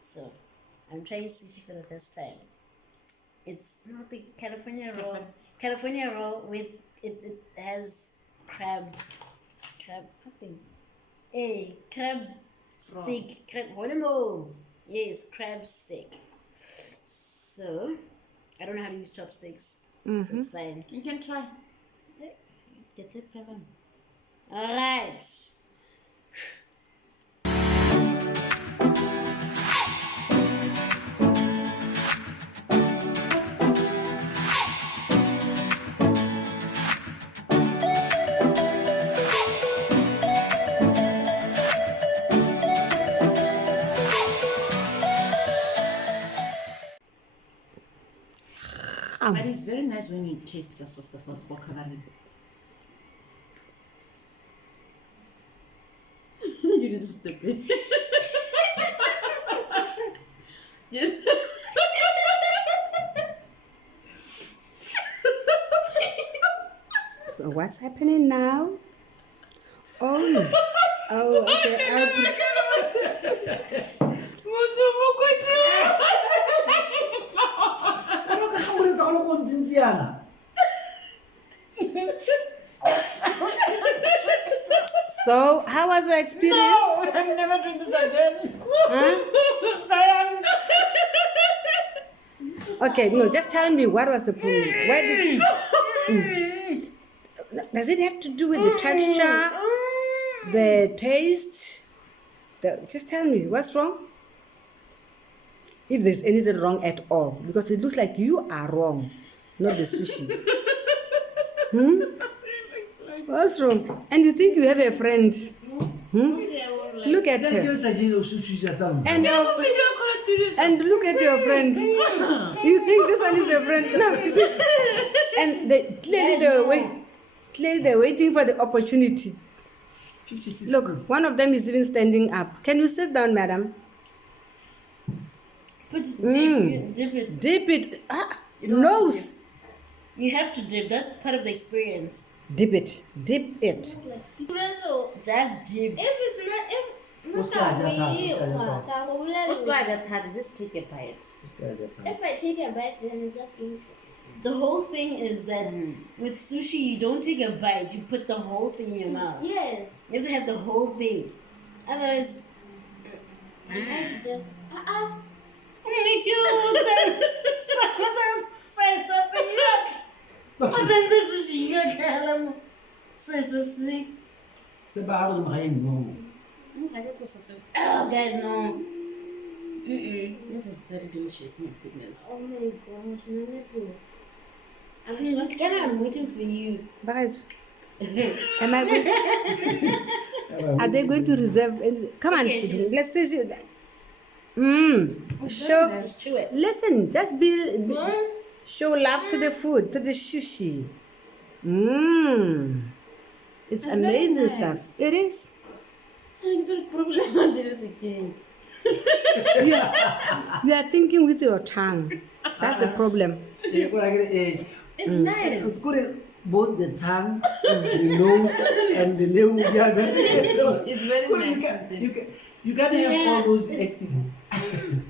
So I'm trying sushi for the first time. It's not the California roll. California roll with it has crab something. Crab stick. Crab yes, crab stick. So I don't know how to use chopsticks. So it's fine. You can try. Get it, Kevin. Alright. But it's very nice when you taste the sauce for covering. You did stupid. Yes. So what's happening now? Oh, okay. So, how was your experience? No, I'm never doing this again. Huh? Zion. Okay, no, just tell me what was the problem. Why did does it have to do with the texture, the taste? Just tell me what's wrong. If there's anything wrong at all, because it looks like you are wrong, not the sushi. What's wrong? And you think you have a friend? Look at her. And look at your friend. You think this one is a friend? No. You see? And clearly they're waiting for the opportunity. 56. Look, one of them is even standing up. Can you sit down, madam? Put dip it. Dip it. You don't have to Nose. dip. You have to dip. That's part of the experience. Dip it. Dip it. Just dip. Just take a bite. If I take a bite, then it's just finish. The whole thing is that with sushi, you don't take a bite. You put the whole thing in your mouth. Yes. You have to have the whole thing. Otherwise, I just Oh, guys, no. This is very delicious, my goodness. oh my gosh, no, I'm waiting for you. But am I going? Are they going to reserve? Come on, Okay, sis. let's see. Show. Let's chew it. Listen, just show love to the food, to the sushi. It's That's amazing very stuff. nice. It is. You are thinking with your tongue. That's the problem. It's nice. It's good. Both the tongue, the nose, and the nail together. It's very nice. You gotta have all those acting.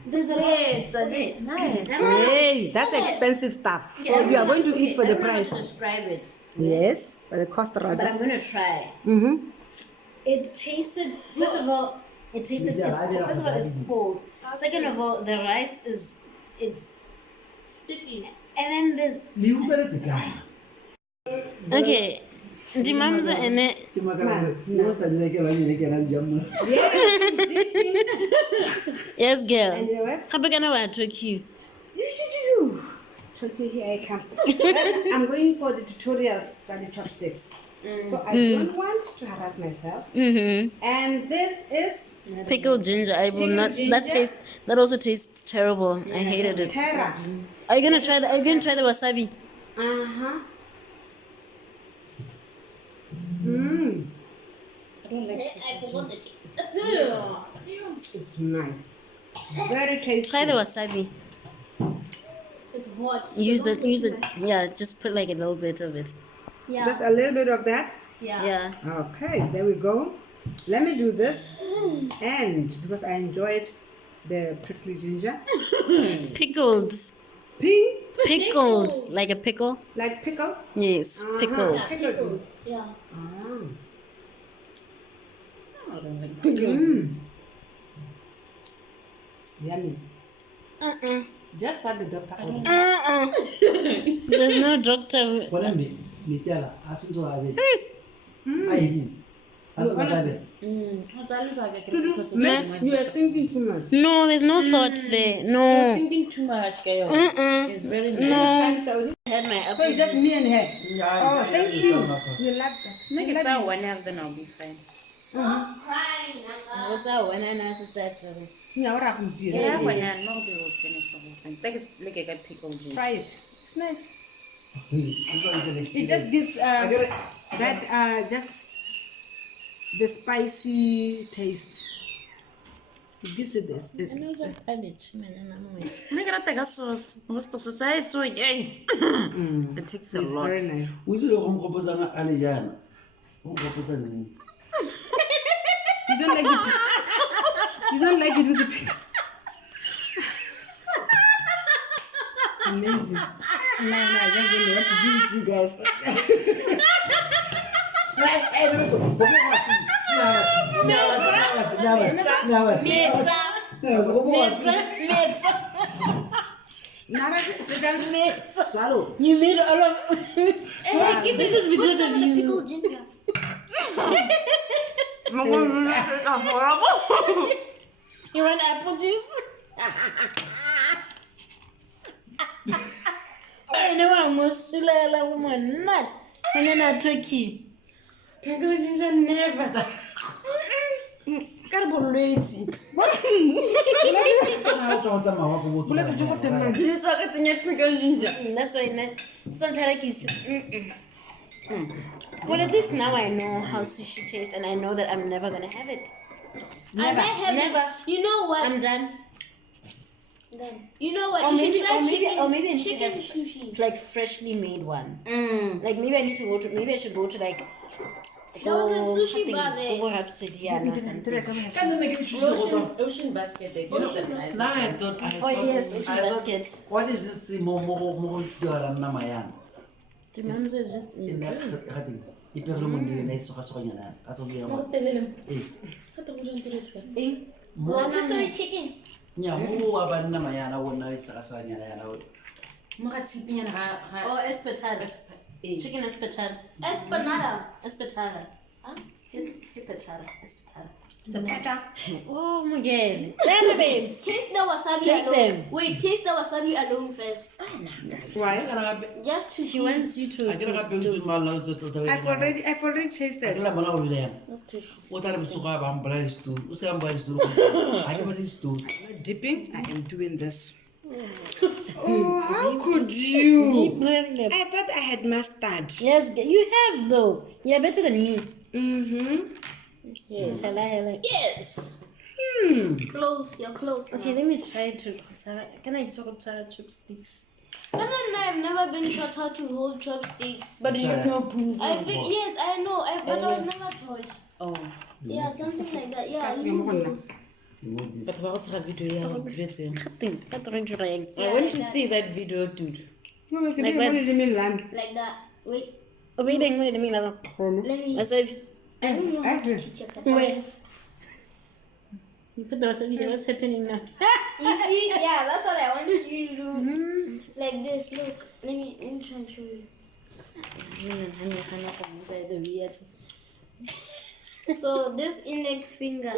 There's a lot. It's nice. Hey, that's expensive stuff. So you are going to eat for the I don't know how price. to describe it, Yes, for the cost but rather. I'm gonna try. It tasted. First of all, it's cold. Second of all, the rice it's sticky. and then there's You better the guy. okay. The Mumsie and it. Yes, girl. And you what? How big I took you? Took you here I come. I'm going for the tutorials for the chopsticks. So I don't want to harass myself. And this is Pickled ginger. I will not. That also tastes terrible. I hated it. Terra. Are you gonna try the? Are you gonna try the wasabi? I don't like I forgot the tea. It's nice. Very tasty. Try the wasabi. It's hot. Use the. Yeah, just put like a little bit of it. Yeah. Just a little bit of that. Yeah. Okay, there we go. Let me do this. And because I enjoy it, the prickly ginger. Pickled. Pink, Pickled. Like a pickle? like pickle. Yes, pickled. Yeah, pickled. Yeah. Ah. I don't like pickles. Yummy. Just what the doctor ordered. There's no doctor. Kona mitsala asinzo ave. Ayi. Asibakade. You are thinking too much. No, there's no thought there. No. Thinking too much, Kayo. It's very nice. No. I had my So apple it's just juice. me and her. Oh, thank you. You like that. Make it that one half, then I'll be fine. What's that when I know it's that? Yeah, what happened to you? Yeah, one half, no, we will finish the whole thing. Like I got pickled juice. Try it. It's nice. It It just gives that just the spicy taste. It gives it this. I know just cabbage, man, and I'm away. Make it take a sauce. Most of society so yay. It takes a It's lot. very nice. Uthi loko umkhophosana alejana. Umkhophosana nini? You don't like it. You don't like it with the pickle. Amazing. No, I just don't know what to do with you guys. Nara, sit down. Swallow. You made all of. Hey, give me This is put because some of of the you. pickled ginger. You want apple juice? I know I'm most woman, not. And then I took you. Pickle ginger never. Gotta go lazy. This is what I pickle ginger. That's why sometimes it's. Well, at least now I know how sushi tastes, and I know that I'm never gonna have it. I may have never. it. You know what? I'm done. You know what? Or You maybe, should try or maybe, chicken, or maybe I need to chicken have sushi. like freshly made one. Like maybe I need to go to. Maybe I should go to like. There was a sushi bar there. Over Obsidian or something. Ocean basket. They give that nice. Now I thought Oh yes, ocean I thought, baskets. what is this thing more nama yan? The Mumsie is just In in that cutting. Ipero mo ni na iso kaso kanya na. Ato biya mo. Rotisserie chicken. Nya mo aban nama yan awon na isa kasanya na yan awon. Oh, espetada. Chicken espetada. Espanada. Espetada. Huh? Espetada. Espetada. Oh my god. Tell me, babes. Taste the wasabi Take alone. them. Wait, taste the wasabi alone first. Why? Just to She see. wants you to. Akira ka pelo malo just to I've already tasted. Akira mo na ulo yan. Let's taste this. O tara bitsuka ba ang balay stu. Usa ang balay stu. Aki ba si stu. Dipping, I am doing this. Oh, how could you? Deep learning. I thought I had mustard. Yes, you have though. You're better than me. Mm-hmm. Yes. Hello. Yes. Close. You're close. Okay, let me try to. Can I talk about chopsticks? And I've never been taught how to hold chopsticks. But you know pools. I think yes, I know. But I was never taught. Oh. Yeah, something like that. Yeah, Something you like know. that. But what was video? I want to see that video, dude. Like what? Like that. Wait. Oh, wait, let me. Let me. I said, I don't know how to Actually. teach it. wait. You put the wasabi. What's happening now? You see? Yeah, that's what I want you to do. Like this. Look. Let me try and show you. So this index finger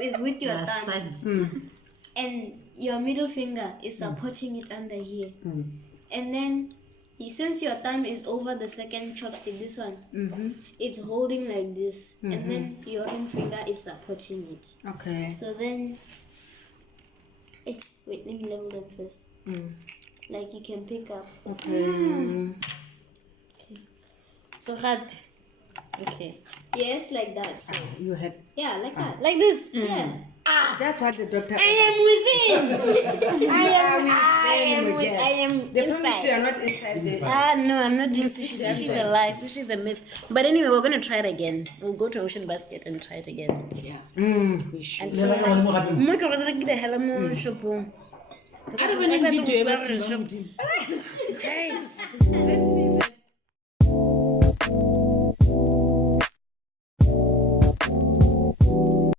is with your thumb, and your middle finger is supporting it under here, and then since your thumb is over the second chopstick, this one, it's holding like this, and then your ring finger is supporting it. Okay. So then, wait, let me level them first. Like you can pick up. Okay. So hard. Okay. Yes, like that. So You had. yeah, like that. Like this. Yeah. That's what the doctor. I am within. I am They promise inside. you are not inside the. No, I'm not doing sushi. Sushi is a lie. Sushi is a myth. But anyway, we're gonna try it again. We'll go to Ocean Basket and try it again. Yeah. And so, moi ke rasa ke hela mo shopong. I don't even video about Guys.